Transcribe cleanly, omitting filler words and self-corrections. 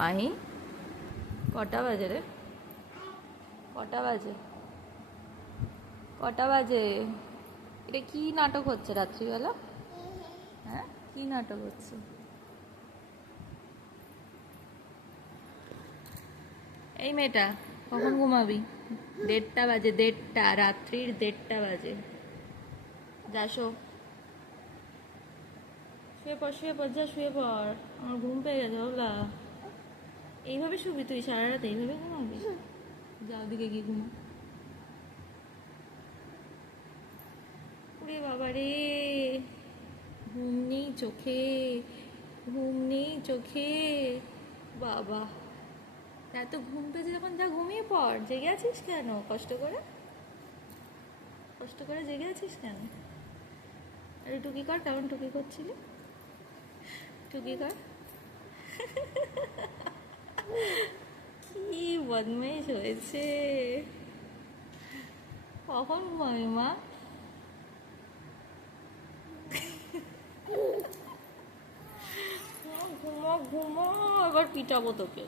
মাহি কটা বাজে রে? কটা বাজে? কটা বাজে? এটা কি নাটক হচ্ছে রাত্রিবেলা? হ্যাঁ, কি নাটক হচ্ছে? এই মেয়েটা কখন ঘুমাবি? 1:30 বাজে, 1:30, রাত্রির 1:30 বাজে। যা শো, শুয়ে পড়, শুয়ে পড়, যা শুয়ে পড়। আমার ঘুম পেয়ে গেছে বাবলা। এইভাবে শুবি তুই সারা রাত? এইভাবে ঘুমাবি? যা ওদিকে গিয়ে ঘুমা। ওরে বাবা রে, ঘুম নেই চোখে, ঘুম নেই চোখে। বাবা, এত ঘুম পেয়েছে যখন যা ঘুমিয়ে পড়। জেগে আছিস কেন কষ্ট করে? কষ্ট করে জেগে আছিস কেন? আরে টুকি কর, কেমন টুকি করছিলি? টুকি কর। কি বদমাইশ হয়েছে। কখন ঘুমাবি মা? ঘুমো ঘুমো, এবার পিটাবো তোকে।